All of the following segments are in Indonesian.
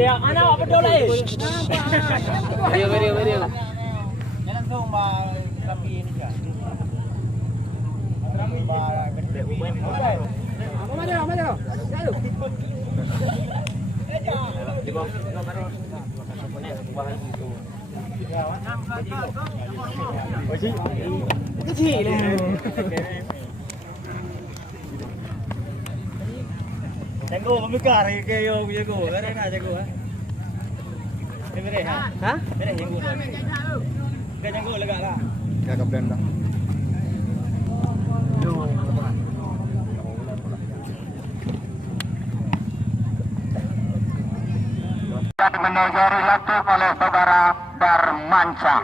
Ya, ana apa dulu eh? Video. Langsung tapi ini kan. Kecil. Jago memikar kayak punya go, ada nak jago ah. Ini mereka. Hah? Mereka jago. Dia jago lega lah. Jaga blender. Menojori langsung oleh saudara Darmanca.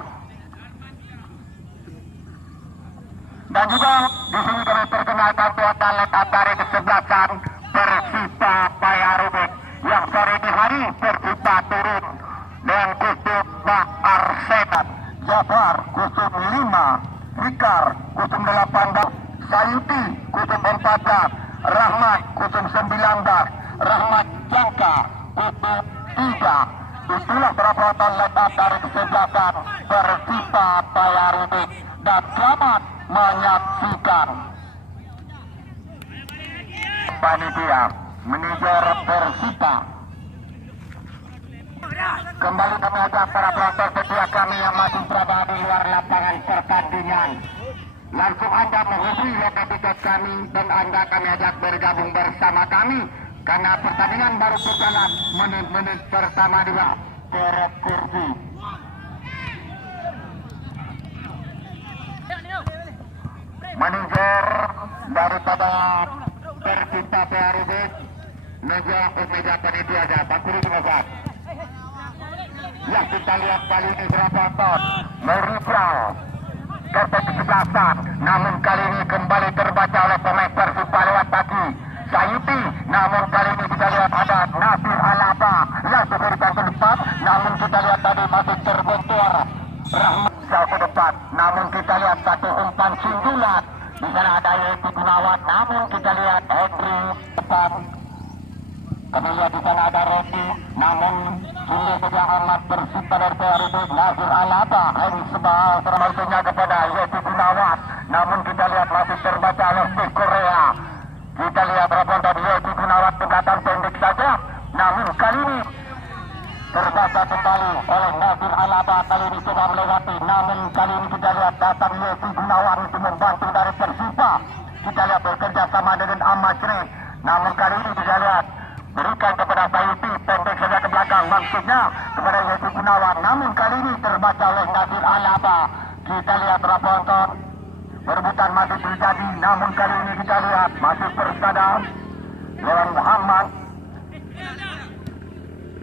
Dan juga di sini kami perkenalkan tuan letak dari kesebelasan Persita Payarubek yang sore ini hari Persita turun dengan kostum Pak Arsenat, Jafar kostum 5, Rikar kostum 18, Sayuti kostum 14, Rahmat kostum 19, Rahmat Jangka kostum 3. Itulah perabotan letak dari kesebelasan Persita Payarubek dan selamat menyaksikan panitia manajer Persita. Kembali kami ajak para penonton setia kami yang masih berada di luar lapangan pertandingan. Langsung Anda menghubungi lokasi tiket kami dan Anda kami ajak bergabung bersama kami karena pertandingan baru berjalan menit-menit pertama dua kerap kursi. Manajer daripada Persita Payarubek meja panitia aja Pak Kuru Pengajar. Ya, kita lihat kali ini berapa ton meribau kertas kesebelasan, namun kali ini kembali terbaca oleh pemain Persita lewat kaki Sayuti, namun kali ini kita lihat ada Nasir Alaba yang diberikan ke depan, namun kita lihat tadi masih terbentur Rahmat jauh ke depan, namun kita lihat satu umpan sundulan di sana ada Yeti Gunawan, namun kita lihat Henry depan. Kami lihat di sana ada Randy, namun sungguh saja amat Persita dari Payarubek Nasir Alaba Henry sebal termasuknya kepada Yeti Gunawan, namun kita lihat masih terbaca oleh Steve Korea. Kita lihat berapa tadi Yeti Gunawan pendekatan pendek saja, namun kali ini terbaca kembali oleh Nasir Alaba, kali ini coba melewati, namun kali ini kita lihat datang Yeti Gunawan untuk membantu dari Persita. Kita lihat bekerja sama dengan Ahmad Jrek, namun kali ini kita lihat berikan kepada Sayuti pendek saja ke belakang, maksudnya kepada Yeti Gunawan, namun kali ini terbaca oleh Nasir Alaba. Kita lihat berapa untuk perebutan masih terjadi, namun kali ini kita lihat masih Persada lawan Muhammad.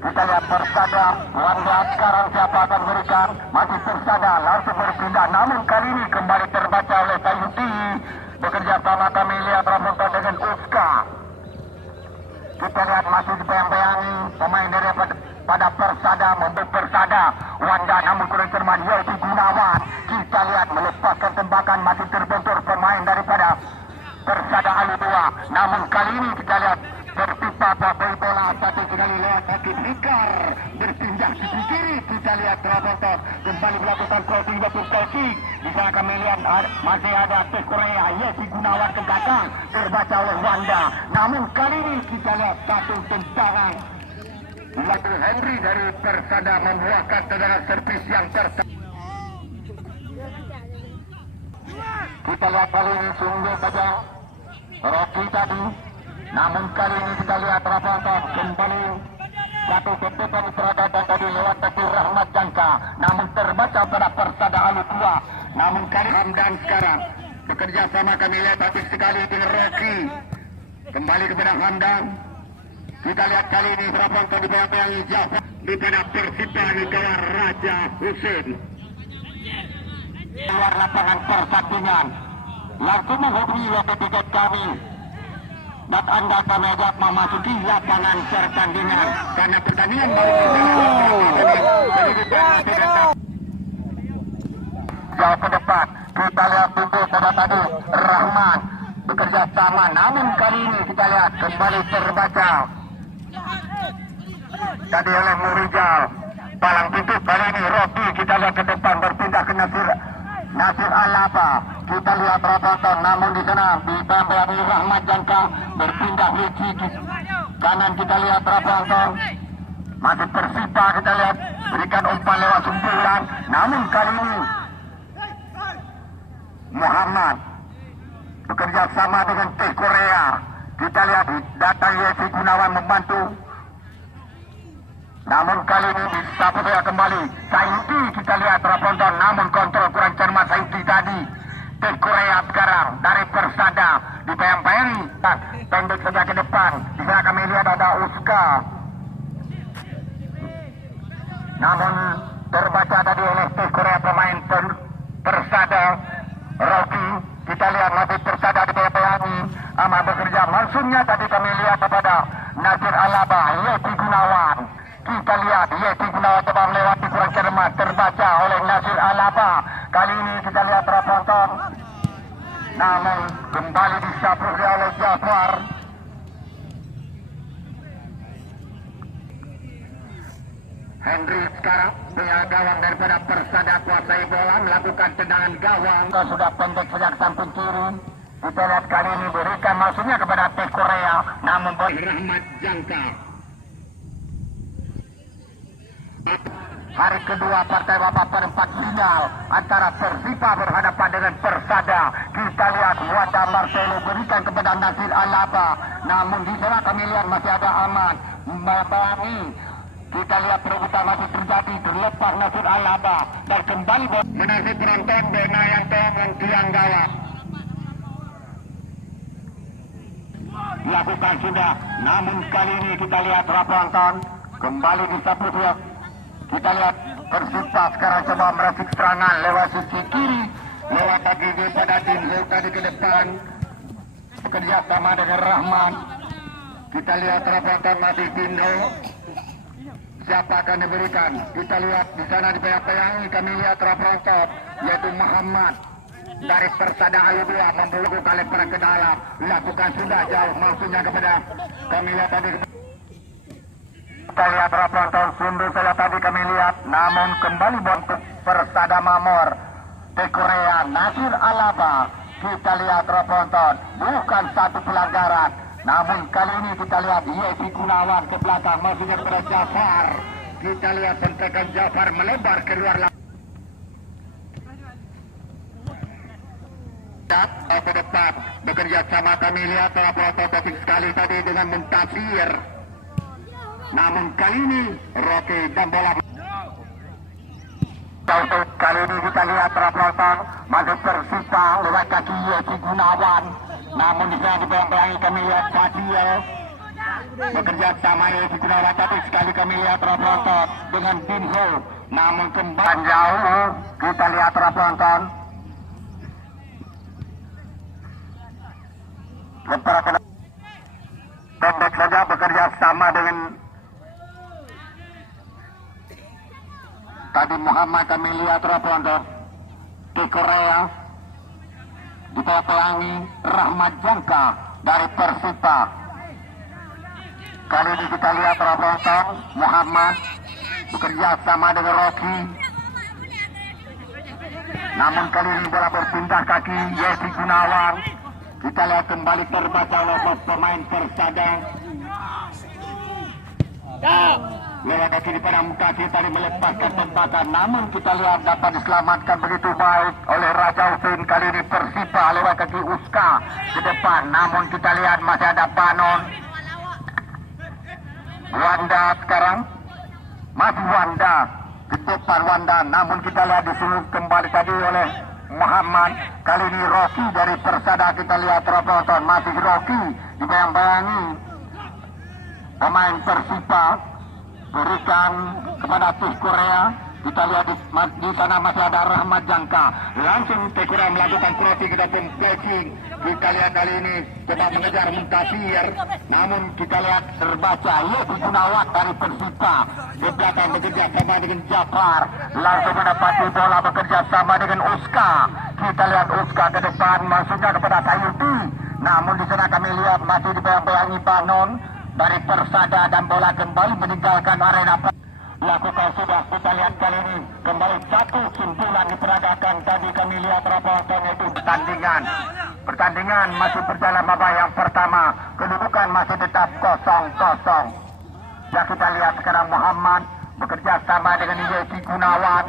Kita lihat Persada Wanda sekarang siapa akan berikan, masih Persada langsung berpindah, namun kali ini kembali terbaca oleh Sayuti bekerja sama kami lihat Ramonton dengan Uska. Kita lihat masih dibayang-bayangi pemain dari pada Persada membuat Persada Wanda, namun kurang cermat Yeti Gunawan. Kita lihat melepaskan tembakan, masih terbentur pemain daripada Persada Ali 2, namun kali ini kita lihat Persita beri bola satu kali lewat kaki Rikar berpindah ke kiri. Kita lihat Ramonton kembali melakukan crossing betul kick. Di sana kami lihat masih ada Steve Korea, Yeti Gunawan ke belakang terbaca oleh Wanda, namun kali ini kita lihat satu tendangan Michael Henry dari Persada membuahkan tendangan servis yang kita lihat kali ini sungguh saja Rocky tadi, namun kali ini kita lihat Ramonton kembali satu tentukan peradaban tadi lewat kaki Rahmat Jangka, namun terbaca pada Persada Alu 2, namun kali Hamdan sekarang bekerja sama kami lihat habis sekali dengan Rocky kembali kepada Hamdan. Kita lihat kali ini Ramonton di bawah yang Jafar di pada Persita di kawan Raja Hussein. Luar lapangan pertandingan langsung menghubungi lokasi tiket kami dan anda kami ajak memasuki lapangan pertandingan karena pertandingan baru jauh ke depan. Kita lihat timbul pada tadi Rahman bekerja sama, namun kali ini kita lihat kembali terbaca tadi oleh Murijal. Palang pintu kali ini Rocky, kita lihat ke depan berpindah ke Nasir Alaba. Kita lihat Roboton, namun di sana di Bambang Rahmat Jangka berpindah Luci kanan. Kita lihat Roboton masih Persipa, kita lihat berikan umpan lewat sumpulan, namun kali ini Muhammad bekerja sama dengan Teh Korea. Kita lihat datang Yesi Gunawan membantu, namun kali ini bisa Putra kembali Sainti. Kita lihat Raponton, namun kontrol kurang cermat Sainti tadi. Teh Korea sekarang dari Persada dibayang-bayangi, pendek saja ke depan. Di sana kami lihat ada Uska, namun terbaca tadi oleh Teh Korea pemain Persada Rocky. Kita lihat masih Persada dibayang-bayangi, amat bekerja. Maksudnya tadi kami lihat kepada Nasir Alaba, Yeti Gunawan. Kita lihat Yeti Gunawan terbang melewati kurang cermat, terbaca oleh Nasir Alaba. Kali ini kita lihat Raponton, namun kembali disapu oleh Jafar. Henry sekarang punya gawang daripada Persada kuasai bola, melakukan tendangan gawang. Sudah pendek sejak samping kiri. Kita lihat kali ini berikan maksudnya kepada Teh Korea, namun Rahmat Jangka. Hari kedua partai babak perempat final antara Persipa berhadapan dengan Persada. Kita lihat Wanda Marcelo berikan kepada Nasir Alaba, namun di sana kami lihat masih ada Aman Mabani. Kita lihat perebutan masih terjadi, terlepas Nasir Alaba dan kembali menasib penonton Benayan Tong tiang gawang. Lakukan sudah, namun kali ini kita lihat Raponton kembali disapu. Kita lihat Persita sekarang coba merasik serangan lewat sisi kiri, lewat kaki pada Dinho tadi ke depan, bekerja sama dengan Rahman. Kita lihat Raponton masih Dinho. Siapa akan diberikan? Kita lihat di sana dibayang-bayangi, kami lihat Raponton yaitu Muhammad dari Persada Ayu 2 membeluk kali perang ke dalam. Lakukan sudah jauh maksudnya kepada kami lihat tadi. Kita lihat Raponton sundul saja tadi kami lihat, namun kembali untuk Persada Mamor. Teh Korea Nasir Alaba. Kita lihat Raponton bukan satu pelanggaran, namun kali ini kita lihat Yesi Gunawan ke belakang maksudnya kepada Jafar. Kita lihat sentakan Jafar melebar keluar ke depan, bekerja sama kami lihat Raponton topik sekali tadi dengan Muntasir. Namun kali ini Rocky dan bola. Kali ini kita lihat Raponton masuk Persita lewat kaki Yesi Gunawan. Namun di sana dibayang-bayangi kami lihat Fadil bekerja sama Yesi Gunawan, tapi sekali kami lihat Raponton dengan Dinho. Namun kembali jauh kita lihat Raponton. Pendek saja bekerja sama dengan tadi Muhammad kami lihat Raponton. Di Korea dipelangi Rahmat Jangka dari Persita. Kali ini kita lihat Raponton Muhammad bekerja sama dengan Rocky. Namun kali ini bola berpindah kaki Yesi Gunawan. Kita lihat kembali terbaca oleh pemain Persada. Lewat kaki di pada muka kita melepaskan tembakan, namun kita lihat dapat diselamatkan begitu baik oleh Raja Hussein. Kali ini Persipa lewat kaki Uska ke depan, namun kita lihat masih ada Banon. Wanda sekarang masih Wanda di depan Wanda, namun kita lihat disuruh kembali tadi oleh Muhammad. Kali ini Rocky dari Persada. Kita lihat Raponton masih Rocky dibayang-bayangi pemain Persipa, berikan kepada Teh Korea. Kita lihat di sana masih ada Rahmat Jangka. Langsung Teh Korea melakukan crossing ke depan, flashing Kita lihat kali ini coba mengejar Muntasir, namun kita lihat terbaca Yeti Gunawan dari Persita di belakang bekerja sama dengan Jafar, langsung mendapati bola bekerja sama dengan Uska. Kita lihat Uska ke depan maksudnya kepada Sayuti, namun di sana kami lihat masih dibayang-bayangi Banon dari Persada dan bola kembali meninggalkan arena. Lakukan sudah, kita lihat kali ini kembali satu suntulan diperagakan. Tadi kami lihat raportan itu pertandingan masih berjalan babak yang pertama, kedudukan masih tetap 0-0. Ya kita lihat sekarang Muhammad bekerja sama dengan Yeti Gunawan.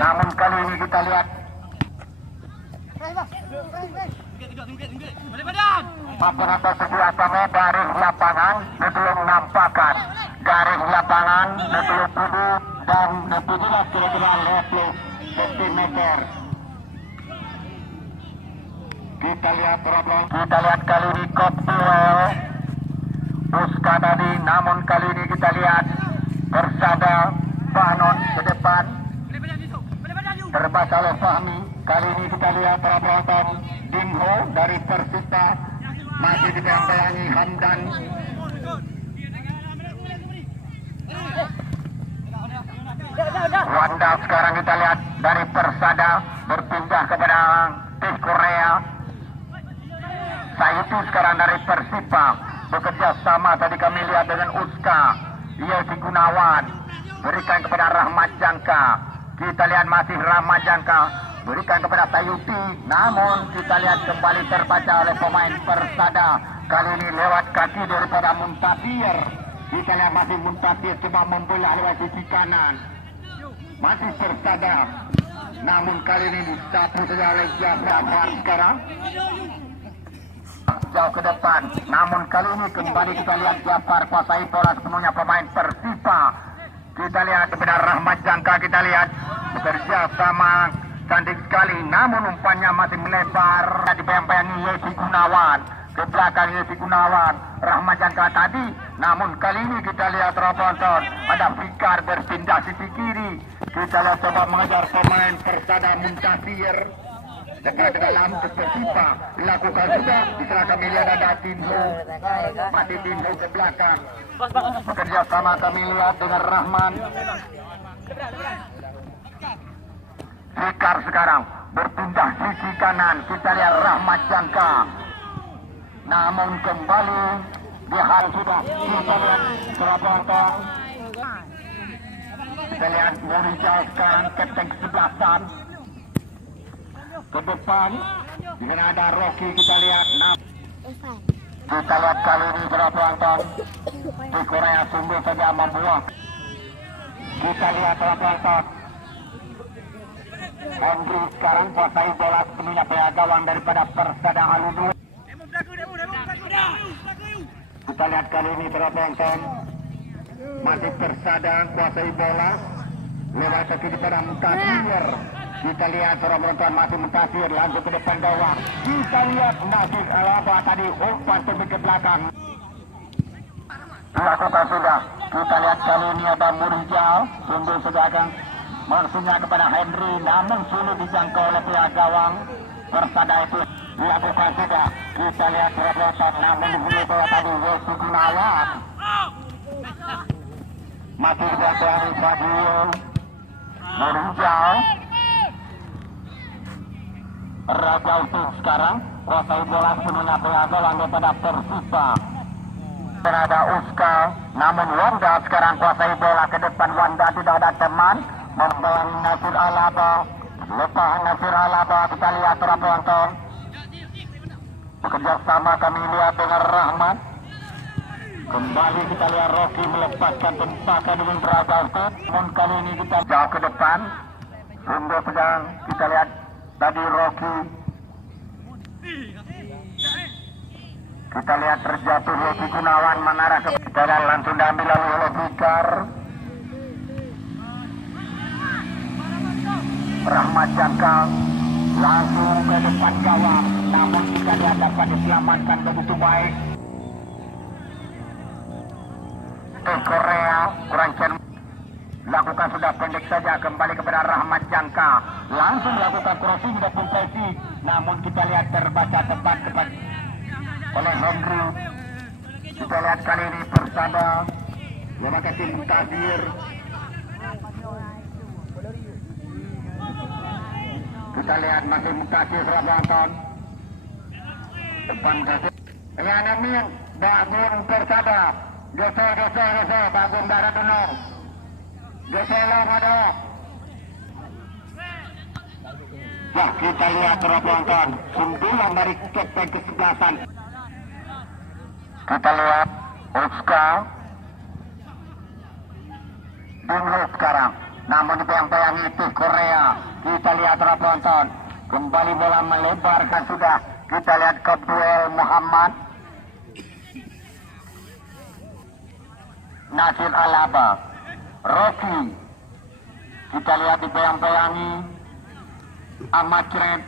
Namun kali ini kita lihat apa sebuah pamer garis lapangan belum nampakkan, garis lapangan belum duduk dan jelas kira-kira 50 cm. Kita lihat kali ini Koptuel Uska tadi, namun kali ini kita lihat Persada Banon ke depan terbaca oleh Fahmi. Kali ini kita lihat perawatan Dinho dari Persita masih dibayang-bayangi Hamdan. Wanda sekarang kita lihat dari Persada berpindah kepada tim Korea. Sayuti sekarang dari Persipa bekerja sama tadi kami lihat dengan Uska. Yeti Gunawan berikan kepada Rahmat Jangka. Kita lihat masih Rahmat Jangka berikan kepada Sayuti, namun kita lihat kembali terbaca oleh pemain Persada. Kali ini lewat kaki daripada Muntasir. Kita lihat masih Muntasir coba membelah lewat sisi kanan. Masih Persada, namun kali ini disapu saja oleh Jafar sekarang. Jauh ke depan, namun kali ini kembali kita lihat Jafar kuasai bola sepenuhnya pemain Persipa. Kita lihat kepada Rahmat Jangka, kita lihat bekerja sama cantik sekali, namun umpannya masih melebar. Dibayang-bayangi Yeti Gunawan ke belakang Yeti Gunawan, Rahmat Jangka tadi, namun kali ini kita lihat Robonton ada Fikar berpindah sisi kiri. Kita lihat coba mengejar pemain Persada Muntasir dekat ke dalam Persipa, dilakukan sudah. Di sana kami lihat ada Tinho, masih Tinho ke belakang bekerja sama kami lihat dengan Rahman. Fikar sekarang berpindah sisi kanan, kita lihat Rahmat Jangka, namun kembali dihal sudah. Kita lihat Serapotong, kita lihat Morijal sekarang keteng sebelasan ke depan dengan ada Rocky. Kita lihat kita lihat kali ini Serapotong di Korea sungguh saja membuang. Kita lihat Serapotong Andri sekarang kuasai bola sepenuhnya pada gawang daripada Persada Haludu. Kita lihat kali ini Serapotong masih Persada kuasai bola lewat kaki daripada Muntasir. Kita lihat Serapotong masih Muntasir langsung ke depan gawang. Kita lihat masih Alaba tadi umpan tebik ke belakang. Dilakukan sudah. Kita lihat kali ini ada Murijal sungguh sudah akan maksudnya kepada Henry, namun sulit dijangkau oleh pihak gawang Persada itu. Dilakukan sudah. Kita lihat Serapotong, namun dibeli bola tadi Yeti Gunawan masih dibayang Fadil Murijal. Raja Utik sekarang kuasai bola sepenuhnya pihak gawang daripada Persipa. Dan ada Uska, namun Wanda sekarang kuasai bola ke depan. Wanda tidak ada teman, membayang Nasir Alaba, lepas Nasir Alaba. Kita lihat Serapotong bekerja sama kami lihat dengan Rahmat. Kembali kita lihat Rocky melepaskan tempakan dengan Raja Utik. Namun kali ini kita jauh ke depan, sungguh sedang kita lihat tadi Rocky. Kita lihat terjatuh Yeti Gunawan menarah ke dan langsung diambil oleh Fikar. Rahmat Jangka langsung ke depan gawang, namun tidak dapat diselamatkan begitu baik. Korea kurang cermat. lakukan sudah pendek saja, kembali kepada Rahmat Jangka, langsung lakukan crossing dan presi, namun kita lihat terbaca tepat oleh Henry. Kita lihat kali ini Persada Wabakati Mutazir. Kita lihat masih Mutazir Rabanton depan kasih dengan Amin bangun Persada Jose bangun darah Dunung Jose Lomado. Ya, kita lihat Rabanton sundulan dari Kapten kesebelasan. Kita lihat Uska dulu sekarang, namun dibayang-bayangi itu Korea. Kita lihat Rabanton kembali bola melebarkan sudah. Kita lihat Abdul Muhammad Nasir Alaba Rocky. Kita lihat dibayang-bayangi Ahmad Cret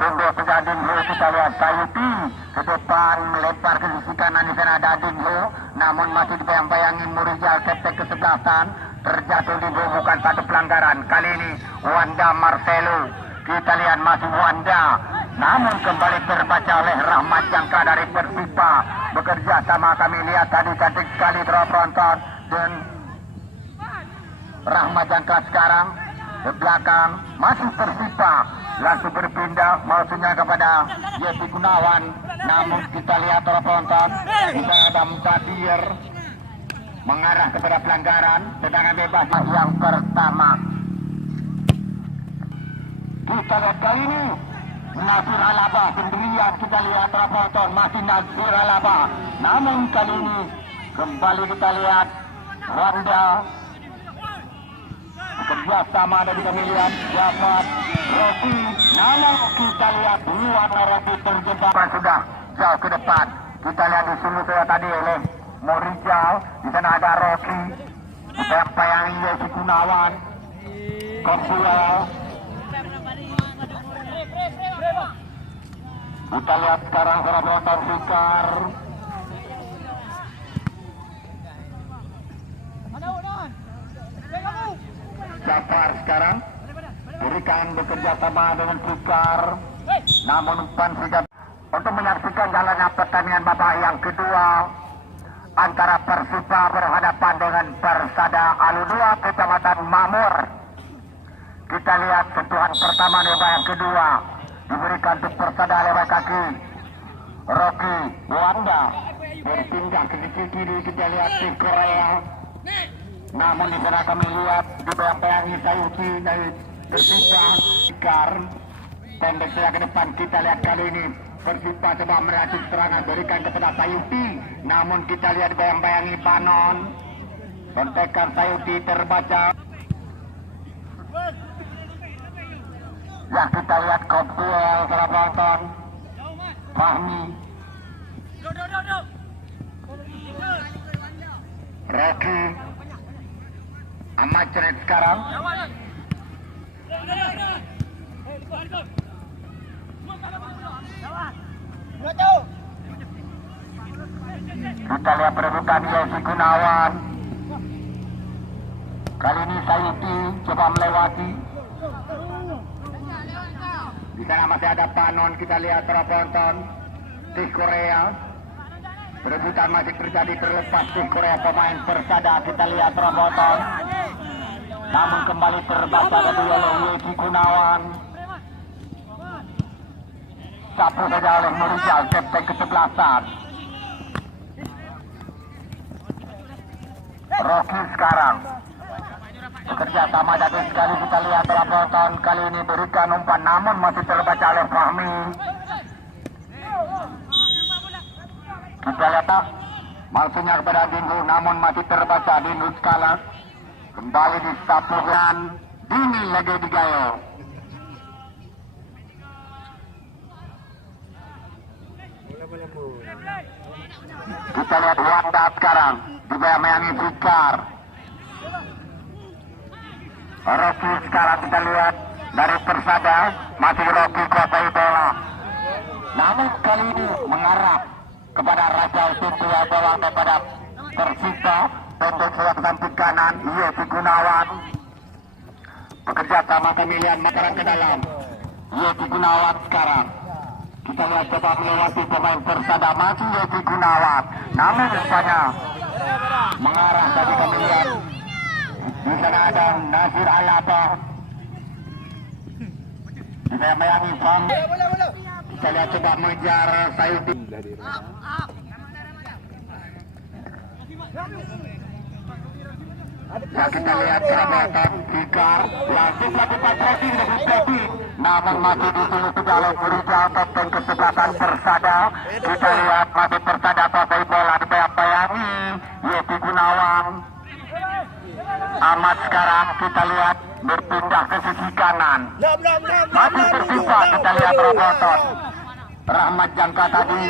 Sungguh Dadin Ho. Kita lihat Sayuti ke depan melempar ke sisi kanan di sana Dadin Ho, namun masih dibayang-bayangi Murijal Kapten kesebelasan. Terjatuh di bukan satu pelanggaran. Kali ini Wanda Marcelo. Kita lihat masih Wanda, namun kembali terbaca oleh Rahmat Jangka dari Persipa. Bekerja sama, kami lihat tadi cantik sekali penonton, dan Rahmat Jangka sekarang ke belakang masih Persipa, langsung berpindah maksudnya kepada Yeti Gunawan, namun kita lihat penonton, kita ada Mukadir mengarah kepada pelanggaran tendangan bebas yang pertama. Kita lihat kali ini Nasir Alaba sendirian. Kita lihat penonton masih Nasir Alaba, namun kali ini kembali kita lihat Wanda kerjasama dari kami lihat dapat Rocky, namun kita lihat Luana Rocky terjebak sudah jauh ke depan. Kita lihat di sini saya tadi oleh Morijal, di sana ada Rocky, dibayang-bayangi Yesi Gunawan, Kopula. Kita lihat sekarang penonton Fikar. Jafar sekarang berikan bekerja sama dengan Fikar, namun umpan Fikar untuk menyaksikan jalannya pertandingan babak yang kedua antara Persipa berhadapan dengan Persada Aludua Kecamatan Mamur. Kita lihat sentuhan pertama di babak yang kedua diberikan untuk Persada lewat kaki Rocky Wanda, berpindah ke sisi kiri. Kita lihat di Korea, namun di sana kami lihat dibayang-bayangi Sayuti dari Persipa. Fikar pendek saya ke depan. Kita lihat kali ini Persipa coba meracik serangan, berikan kepada Sayuti, namun kita lihat bayang-bayangi Banon, bentekan Sayuti terbaca. Ya, kita lihat Koptuel salah penonton Fahmi Rocky Ahmad Ceret sekarang. Kita lihat perebutan Yesi Gunawan. Kali ini Sayuti coba melewati. Di sana masih ada Panon. Kita lihat penonton di Korea. Perebutan masih terjadi terlepas di Korea pemain Persada. Kita lihat penonton. Namun kembali terbaca dari oleh Yesi Gunawan. Sapu saja oleh Murijal Kapten kesebelasan. Rocky sekarang bekerja sama jadi sekali. Kita lihat penonton kali ini berikan umpan, namun masih terbaca oleh Fahmi. Kita lihat maksudnya kepada Dindu, namun masih terbaca Dindu skala. Kembali disapukan Dini lagi digayo. Kita lihat Wanda sekarang dibayang-bayangi Fikar. Rocky sekarang kita lihat dari Persada masih Rocky kuasai bola, namun kali ini mengarah kepada Raja Utuh bawang kepada Persita. pendek sayap samping kanan Yeti Gunawan bekerja sama pemilihan makanan ke dalam Yeti Gunawan sekarang. Kita lihat coba melewati pemain Persada masih Yeti Gunawan, namun rupanya mengarah tadi kami lihat di sana ada Nasir Alaba. Kita bayangi Bang. Kita lihat coba mengejar Sayuti. Ya, kita lihat perawatan Fikar langsung melakukan pressing lebih tinggi, namun masih ditutup oleh Rizal kapten kesebelasan Persada. Kita lihat masih Persada pakai bola dibayang-bayangi Yeti Gunawan. Ahmad sekarang kita lihat berpindah ke sisi kanan, masih tertimpa. Kita lihat Roboton Rahmat Jangka tadi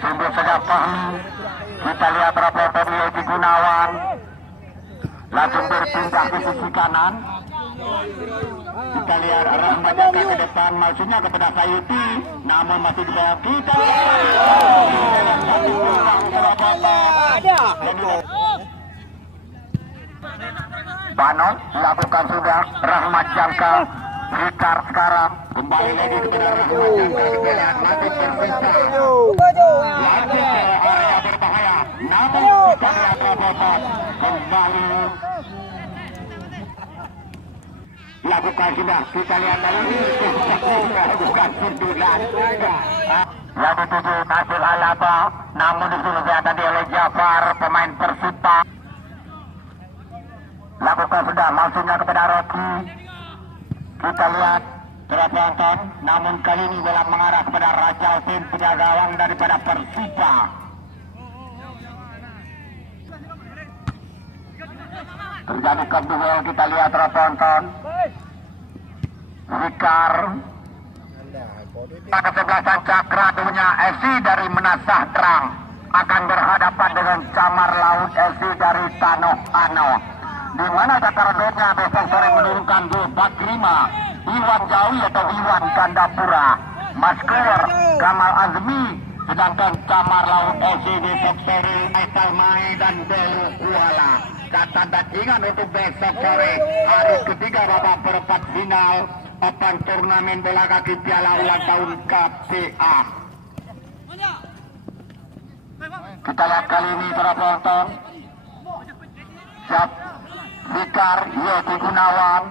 sungguh saja Fahmi. Kita lihat Roboton Yeti Gunawan langsung berpindah ke sisi kanan. Kita lihat Rahmat Jangka ke depan, maksudnya kepada Sayuti, namun masih di bawah. Kita lihat Banon lakukan sudah Rahmat Jangka. Fikar sekarang kembali lagi kepada Rahmat Jangka. Kita lihat masih tersisa lanjut ke area berbahaya, namun kita lihat Roboton kembali lakukan sudah. Kita lihat dalam bukan sundulan yang dituju Nasir Alaba, namun disuruh tadi oleh Jafar pemain Persita. Lakukan sudah maksudnya kepada Rocky. Kita lihat terapkan, namun kali ini bola mengarah kepada Raja Alvin, penjaga gawang daripada Persita. Terjadi kedua, kita lihat terapkan Fikar kesebelasan Cakra dunia FC dari Menasah Terang akan berhadapan dengan Camar Laut FC dari Tanoh Ano, di mana Cakra dunia besok sore menurunkan bak 5 Iwan Jawi atau Iwan Gandapura, Masker Kamal Azmi, sedangkan Camar Laut FC besok sore Aisal Mai dan Belu Kuala. Catat dan ingat untuk besok sore hari ketiga babak perempat final Open Turnamen Bola Kaki Piala Ulang Tahun KPA. Kita lihat kali ini para penonton. Siap Fikar Yeti Gunawan.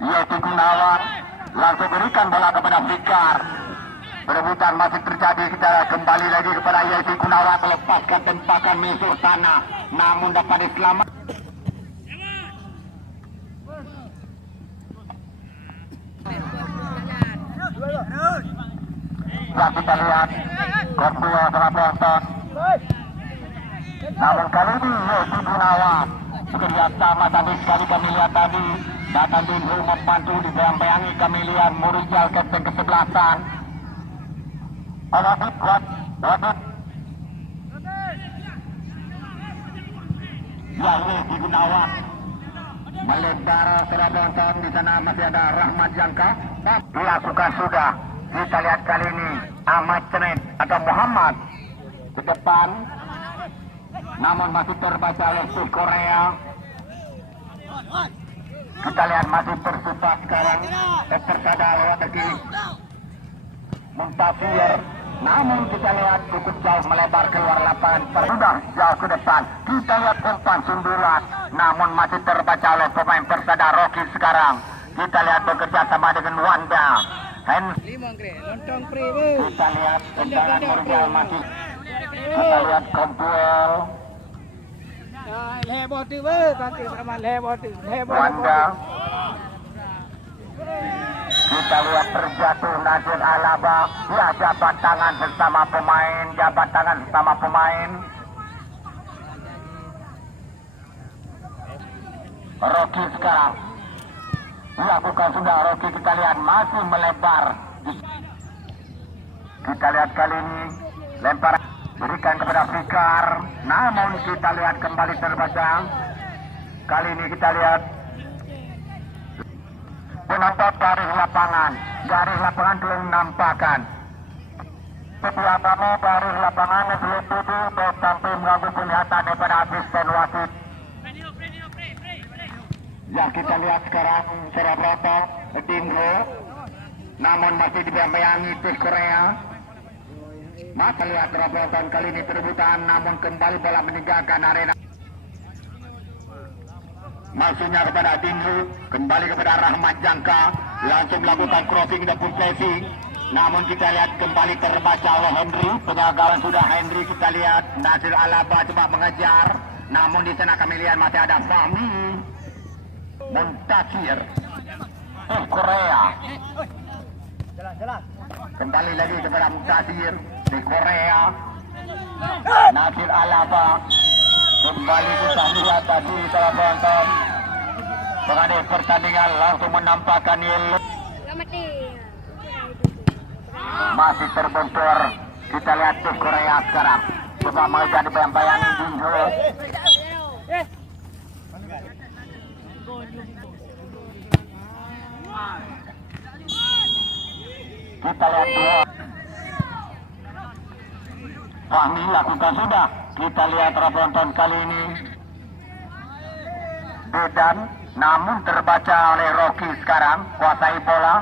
Yeti Gunawan langsung berikan bola kepada Fikar. Perebutan masih terjadi. Kita kembali lagi kepada Yeti Gunawan melepaskan tempakan musuh tanah, namun dapat diselamatkan. Ya, kita lihat kedua para penonton. Namun kali ini Yeti Gunawan bekerja sama tadi sekali kami lihat tadi datang dulu membantu dibayang-bayangi kami lihat Murijal kapten kesebelasan. Wadid. Ya, Yeti Gunawan melebar serabonton. Di sana masih ada Rahmat Jangka. Dilakukan sudah. Kita lihat kali ini Ahmad Cenit atau Muhammad ke depan, namun masih terbaca oleh Steve Korea. Kita lihat masih tersupat sekarang Persada lewat ke kiri Muntafir, namun kita lihat cukup jauh melebar keluar lapangan. Sudah jauh ke depan. Kita lihat umpan sundulan, namun masih terbaca oleh pemain Persada Rocky sekarang. Kita lihat bekerja sama dengan Wanda. Kita lihat tendangan Murijal masih. Kita lihat Kompuel. Wanda. Kita lihat terjatuh Nasir Alaba. Ya, jabat tangan bersama pemain. Rocky sekarang. Lakukan sudah Rocky. Kita lihat masih melebar. Kita lihat kali ini lempar berikan kepada Fikar, namun kita lihat kembali terbaca. Kali ini kita lihat penonton garis lapangan belum nampakkan. Sebelah kami garis lapangan belum tutup dan sampai mengganggu penglihatan daripada asisten wasit. Ya, kita lihat sekarang Surabrata Dinho, namun masih dibayang-bayangi tim Korea. Masa lihat Surabrata kali ini perebutan, namun kembali bola meninggalkan arena. Maksudnya kepada Dinho, kembali kepada Rahmat Jangka, langsung melakukan crossing dan passing. Namun kita lihat kembali terbaca oleh Henry, pengagal sudah Henry, kita lihat Nasir Alaba coba mengejar, namun di sana kami lihat masih ada Fahmi Muntasir Korea. Kembali lagi kepada Muntasir di Korea. Nasir Alaba kembali kita lihat tadi salah penonton pengadil pertandingan langsung menampakkan yellow. Masih terbentur. Kita lihat tim Korea sekarang coba mengejar di bayang-bayangi Dinho. Kita lihat dua. Fahmi lakukan sudah. Kita lihat penonton kali ini Dedan, namun terbaca oleh Rocky sekarang kuasai bola.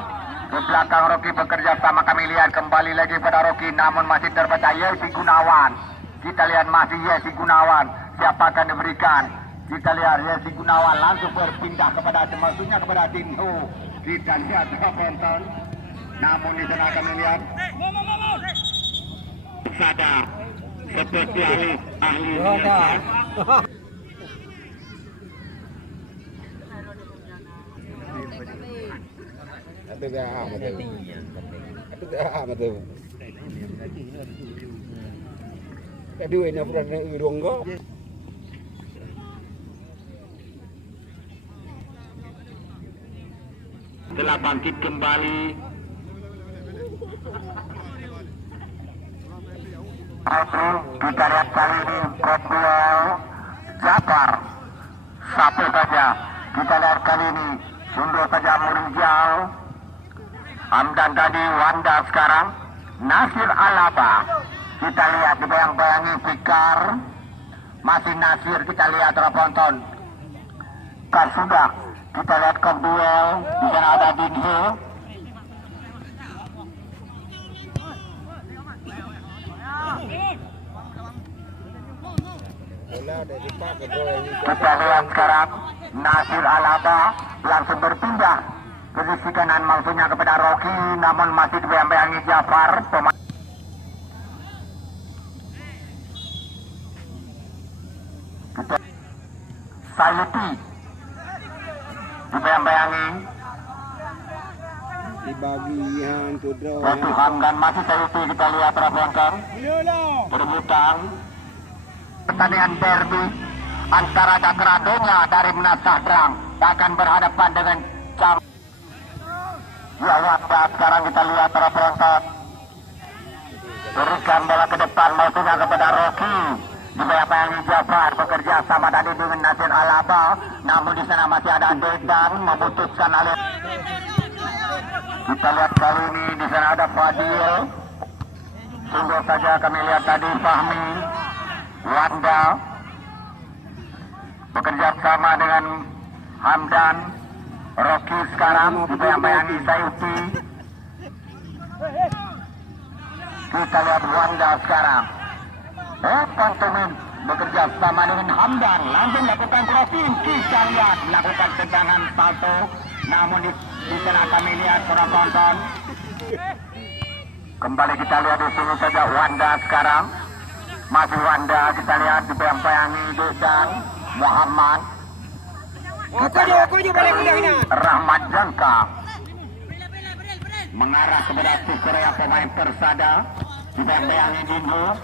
Ke belakang Rocky bekerja sama, kami lihat kembali lagi pada Rocky, namun masih terbaca Yesi Gunawan. Kita lihat masih Yesi Gunawan, siapa akan diberikan? Kita lihat Yesi Gunawan langsung berpindah kepada maksudnya kepada Dinho. Kita lihat penonton, namun di sana kami lihat sadar seperti ahli telah bangkit kembali. Kita lihat kali ini Kodwell Jafar satu saja. Kita lihat kali ini Sundo saja Murijal. Hamdan tadi, Wanda sekarang Nasir Alaba. Kita lihat dibayang-bayangi Fikar. Masih Nasir, kita lihat penonton. Sudah kita lihat Kodwell. Di sana ada Dinho. Kita lihat sekarang Nasir Alaba langsung berpindah ke sisi kanan maksudnya kepada Rocky, namun masih dibayang-bayangi Jafar. Sayuti dibayang-bayangi waktu Hamdan masih Sayuti. Kita lihat penonton perebutan pertandingan derby antara Cakradonya dari Menasahrang akan berhadapan dengan Cang. Ya, Wanda sekarang kita lihat para penonton berikan bola ke depan maksudnya kepada Rocky. Dibayang-bayangi Jafar bekerja sama tadi dengan Nasir Alaba, namun di sana masih ada Dedan memutuskan alih. Kita lihat kali ini di sana ada Fadil. Sungguh saja kami lihat tadi Fahmi, Wanda bekerja sama dengan Hamdan. Rocky sekarang dibayang-bayangi Sayuti. Kita lihat Wanda sekarang. Pantomin bekerja sama dengan Hamdan, langsung lakukan crossing. Kita lihat lakukan tendangan salto, namun di sana kami lihat para penonton. Kembali kita lihat di sini saja Wanda sekarang. Masih Wanda, kita lihat dibayang-bayangi Dedan Muhammad. Rahmat Jangka mengarah kepada tim Korea, pemain Persada. Dibayang-bayangi Dinho.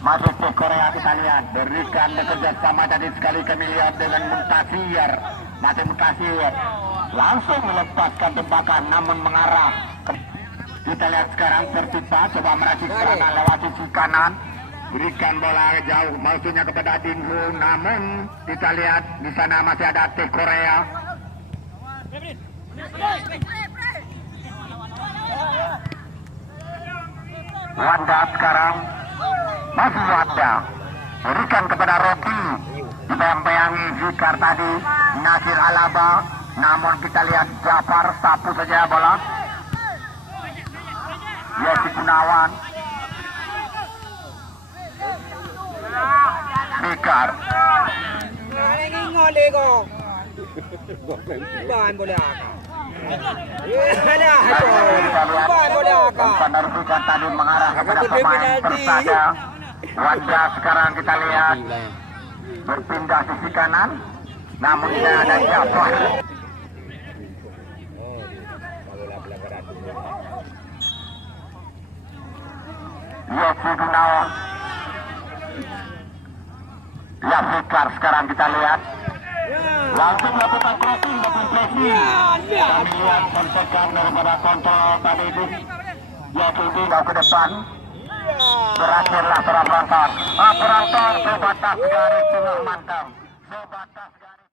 Masuk ke Korea, kita lihat berikan bekerja sama tadi sekali kami lihat dengan Muntasir. Masih Muntasir langsung melepaskan tembakan namun mengarah. Kita lihat sekarang Persita coba meracik serangan lewat sisi kanan. Berikan bola jauh maksudnya kepada Dinho, namun kita lihat di sana masih ada tim Korea. Wanda sekarang masih Wanda berikan kepada Rocky, dipempeangi Zikar tadi, Nasir Alaba, namun kita lihat Jafar sapu saja bola. Yesi Gunawan, Zikar, penerbitan tadi mengarah kepada pemain Persada. Wanda sekarang kita lihat berpindah sisi kanan, namun tidak ada Jafar. Yesi Gunawan, ya Zikar sekarang kita lihat langsung melakukan crossing dan pressing. Kami lihat konsekan daripada kontrol tadi itu. Yesi tinggal ke depan. Berakhirlah penonton. Penonton sebatas garis tengah mantap. Sebatas garis.